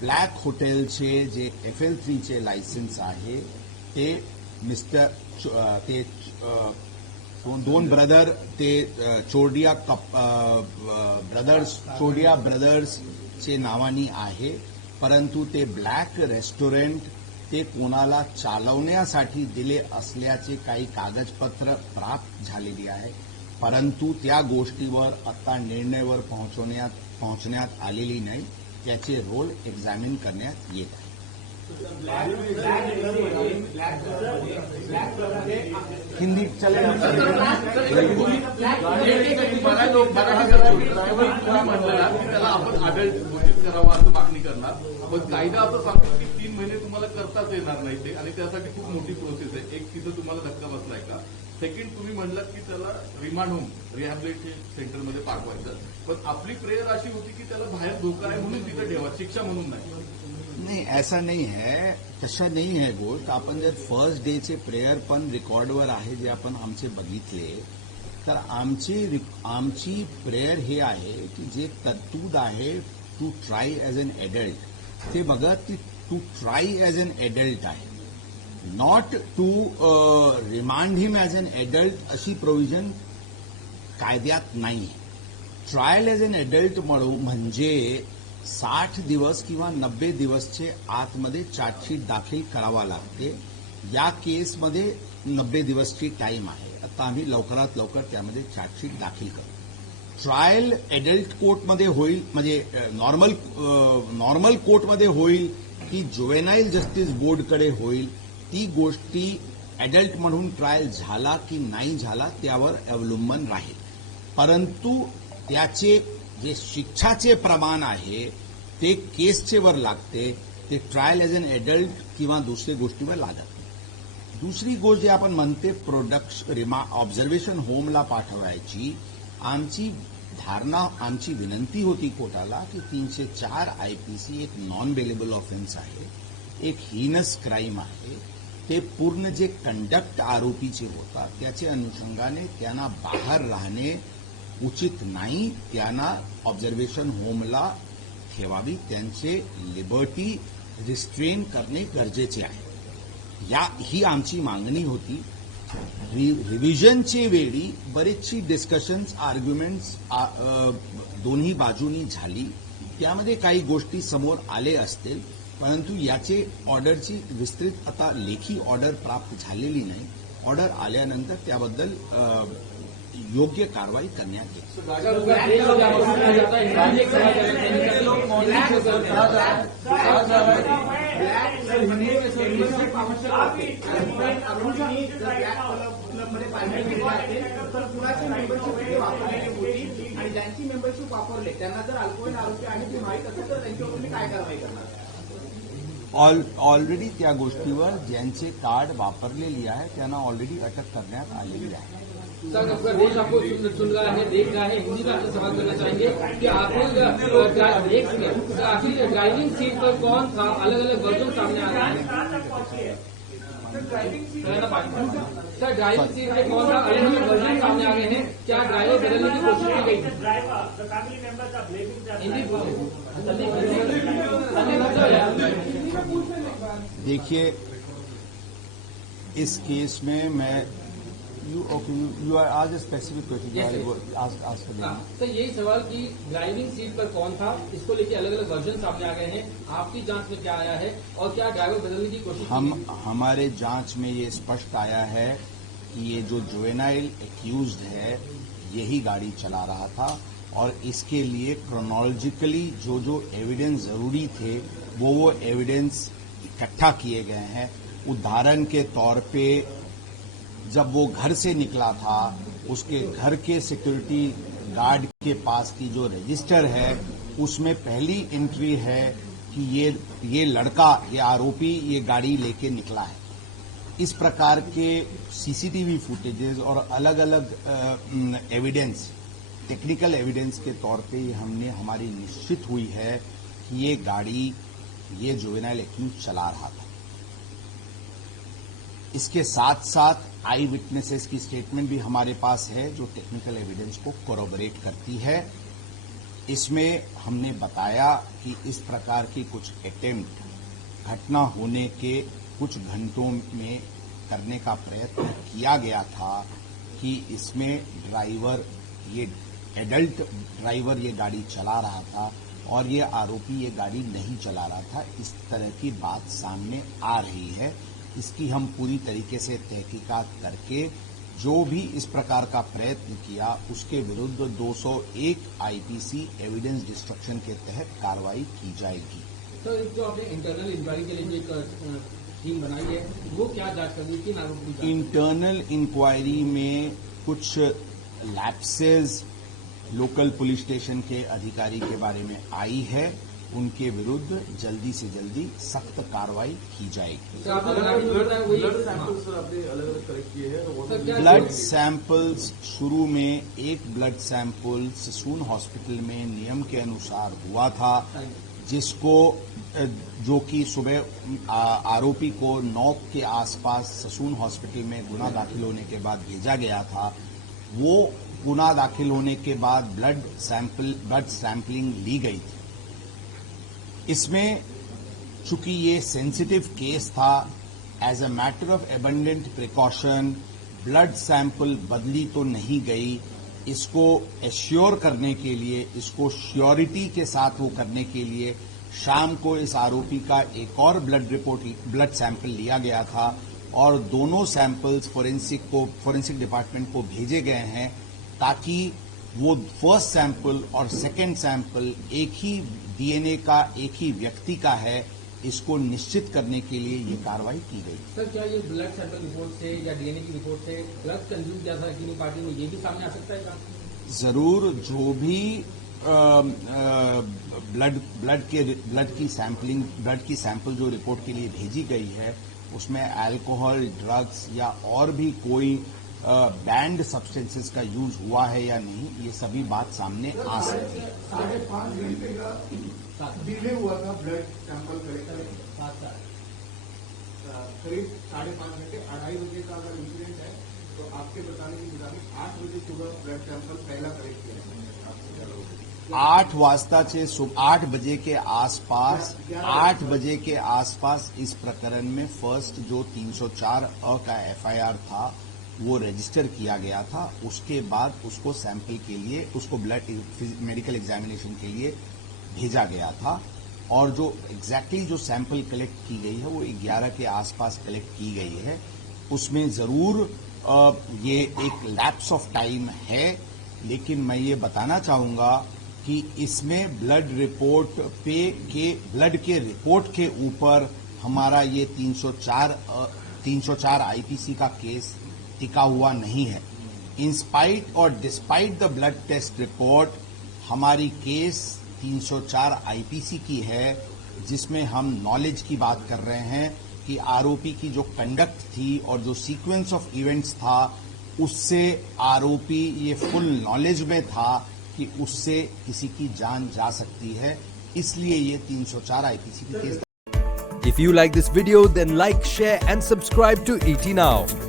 Black हॉटेलचे जे FL3चे licence आहे ते दोन ब्रदर ते चोरडिया ब्रदर्सचे नावानी आहे, परंतु ते ब्लॅक रेस्टॉरंट ते कोणाला चालवण्यासाठी दिले असल्याचे काही कागदपत्र प्राप्त झालेली आहे, परंतु त्या गोष्टीवर आता निर्णयावर पोहोचण्यात आलेली नाही. त्याचे रोल एक्झामिन करण्यात येत आहे. हिंदी चलेगा? त्याला आपण अडल्ट घोषित करावा असं मागणी करणार, पण कायदा असं सांगतो की 3 महिने तुम्हाला करताच येणार नाही ते, आणि त्यासाठी खूप मोठी प्रोसेस आहे. एक तिथं तुम्हाला धक्का बसलाय का? सेकंड, तुम्ही म्हणलात की त्याला रिमांड होम रिहॅबिलिटेशन सेंटरमध्ये पाठवायचं, पण आपली प्रेयर अशी होती की त्याला बाहेर धोका आहे म्हणून तिथं ठेवा, शिक्षा म्हणून नाही. नाही, ऐसा नहीं है, तशा नाही है गोष्ट. आपण जर फर्स्ट डेचे प्रेयर पण रेकॉर्डवर आहे जे आपण आमचे बघितले, तर आमची प्रेयर हे आहे की जे तरतूद आहे to try as an adult, ते बघत की to try as an adult आहे, not to remand him as an adult अशी प्रोव्हिजन कायद्यात नाही. ट्रायल ॲज एन एडल्ट म्हणजे 60 दिवस किंवा 90 दिवसचे आतमध्ये चार्जशीट दाखल करावा लागते. या केसमध्ये 90 दिवसची टाईम आहे. आता आम्ही लवकरात लवकर त्यामध्ये चार्जशीट दाखल करू. ट्रायल एडल्ट कोर्टमध्ये होईल, म्हणजे नॉर्मल कोर्टमध्ये होईल की जुवेनाईल जस्टिस बोर्डकडे होईल, ती गोष्टी एडल्ट म्हणून ट्रायल झाला की नाही झाला त्यावर अवलंबून राहील, परंतु त्याचे जे शिक्षाचे प्रमाण आहे ते केसचे वर लागते, ते ट्रायल ॲज एन एडल्ट किंवा दुसऱ्या गोष्टीवर लागत नाही. दुसरी गोष्ट जे आपण म्हणते ऑब्झर्वेशन होमला पाठवायची, आमची धारणा, आमची विनंती होती कोर्टाला की 304 IPC एक नॉन बेलेबल ऑफेन्स आहे, एक हीनस क्राईम आहे. ते पूर्ण जे कंडक्ट आरोपीचे होतात त्याच्या अनुषंगाने त्यांना बाहेर राहणे उचित नाही, त्यांना ऑब्झर्वेशन होमला ठेवावी, त्यांचे लिबर्टी रिस्ट्रेन करणे गरजेचे आहे. ही आमची मागणी होती. रिव्हिजनचे वेळी बरेचशी डिस्कशन्स, आर्ग्युमेंट्स दोन्ही बाजूनी झाली, त्यामध्ये काही गोष्टी समोर आले असतील, परंतु याचे ऑर्डरची विस्तृत आता लेखी ऑर्डर प्राप्त झालेली नाही. ऑर्डर आल्यानंतर त्याबद्दल योग्य कारवाई करण्यात येईल. आणि ज्यांची मेंबरशिप वापरले त्यांना जर अल्कोहोल आरोपी आहे ते माहीत असेल तर त्यांच्यावर तुम्ही काय कारवाई करणार? ऑलरेडी त्या गोष्टीवर ज्यांचे कार्ड वापरलेली आहे त्यांना ऑलरेडी अटक करण्यात आलेली आहे. सर, आपका देश आपको सुन रहा है, देख रहा है, हिंदी में आपसे सवाल करना चाहेंगे कि आपको आखिर ड्राइविंग सीट पर कौन था? अलग अलग वर्जन सामने आ रहे हैं. सर, ड्राइविंग सीट पे कौन था? अलग अलग वर्जन सामने आ गए हैं. क्या ड्राइवर बदलने की कोशिश की गई थी? देखिए, इस केस में मैं यू आर आज स्पेसिफिक क्वेश्चन. सर, यही सवाल कि ड्राइविंग सीट पर कौन था, इसको लेकर अलग अलग वर्जन सामने आ गए हैं. आपकी जांच में क्या आया है और क्या ड्राइवर बदलने की कोशिश? हमारे जांच में ये स्पष्ट आया है कि ये जो जुवेनाइल एक्यूज्ड है यही गाड़ी चला रहा था, और इसके लिए क्रोनोलॉजिकली जो एविडेंस जरूरी थे वो एविडेंस इकट्ठा किए गए हैं. उदाहरण के तौर पे जब वो घर से निकला था, उसके घर के सिक्योरिटी गार्ड के पास की जो रजिस्टर है उसमें पहली एंट्री है कि ये लड़का, ये आरोपी ये गाड़ी लेके निकला है. इस प्रकार के सीसीटीवी फुटेजेस और अलग अलग एविडेंस, टेक्निकल एविडेंस के तौर पे हमने हमारी निश्चित हुई है कि ये गाड़ी ये जुवेनाइल एक्यूज चला रहा था. इसके साथ साथ आई विटनेसेस की स्टेटमेंट भी हमारे पास है जो टेक्निकल एविडेंस को कोरोबरेट करती है. इसमें हमने बताया कि इस प्रकार की कुछ अटेम्प्ट घटना होने के कुछ घंटों में करने का प्रयत्न किया गया था कि इसमें ड्राइवर ये एडल्ट ड्राइवर ये गाड़ी चला रहा था और ये आरोपी ये गाड़ी नहीं चला रहा था। इस तरह की बात सामने आ रही है। इसकी हम पूरी तरीके से तहकीकात करके जो भी इस प्रकार का प्रयत्न किया उसके विरुद्ध 201 आईपीसी एविडेंस डिस्ट्रक्शन के तहत कार्रवाई की जाएगी। सर, जो आपने इंटरनल इंक्वायरी के लिए एक टीम बनाई है, वो क्या जांच कर रही है? किन आरोपों की जांच? इंटरनल इंक्वायरी में कुछ लैप्सेस लोकल पुलिस स्टेशन के अधिकारी के बारे में आई है, उनके विरुद्ध जल्दी से जल्दी सख्त कार्रवाई की जाएगी। सर, आपने गाड़ी में बताया वही- ब्लड सैंपल सर आपने अलग अलग कलेक्ट किए हैं सर, क्या- ब्लड सैंपल्स शुरू में एक ब्लड सैंपल ससून हॉस्पिटल में नियम के अनुसार हुआ था, जिसको जो कि सुबह आरोपी को 9 के आसपास ससून हॉस्पिटल में गुना दाखिल होने के बाद भेजा गया था। वो गुना दाखिल होने के बाद ब्लड सैंपलिंग ली गई थी। इसमें चूंकि ये सेंसिटिव केस था, as a matter of abundant precaution blood sample बदली तो नहीं गई। इसको एश्योर करने के लिए, इसको श्योरिटी के साथ वो करने के लिए शाम को इस आरोपी का एक और ब्लड सैंपल लिया गया था और दोनों सैंपल्स फोरेंसिक डिपार्टमेंट को भेजे गए हैं ताकि वो फर्स्ट सैंपल और सेकेंड सैंपल एक ही डीएनए का, एक ही व्यक्ति का है, इसको निश्चित करने के लिए ये कार्रवाई की गई। सर, क्या ये ब्लड सैंपल रिपोर्ट से या डीएनए की रिपोर्ट से ड्रग्स कंज्यूम किया था किन्हीं पार्टी में, ये भी सामने आ सकता है क्या? जरूर, जो भी ब्लड की सैंपल जो रिपोर्ट के लिए भेजी गई है उसमें अल्कोहल, ड्रग्स या और भी कोई बैंड सब्सटेंसेस का यूज हुआ है या नहीं, ये सभी बात सामने आ सकती है। 5.5 घंटे का डिले हुआ था ब्लड सैंपल कलेक्ट करने। करीब 5.5 घंटे, 2:30 बजे का अगर इंसिडेंट है तो आपके बताने के मुताबिक 8 बजे सुबह ब्लड सैंपल पहला कलेक्ट किया है। 8 बजे के आसपास इस प्रकरण में फर्स्ट जो 304 का एफआईआर था वो रजिस्टर किया गया था। उसके बाद उसको सैंपल के लिए, उसको ब्लड मेडिकल एग्जामिनेशन के लिए भेजा गया था और जो एग्जैक्टली जो सैंपल कलेक्ट की गई है वो 11 के आसपास कलेक्ट की गई है। उसमें जरूर ये एक लैप्स ऑफ टाइम है, लेकिन मैं ये बताना चाहूंगा कि इसमें ब्लड के रिपोर्ट के ऊपर हमारा ये 304 आईपीसी का केस टिका हुआ नहीं है। इंस्पाइट और despite the blood test report हमारी केस 304 आईपीसी की है, जिसमें हम नॉलेज की बात कर रहे हैं कि आरोपी की जो कंडक्ट थी और जो सीक्वेंस ऑफ इवेंट्स था उससे आरोपी ये फुल नॉलेज में था कि उससे किसी की जान जा सकती है, इसलिए ये 304 आईपीसी की case. If you like this video, then like, share and subscribe to ET Now.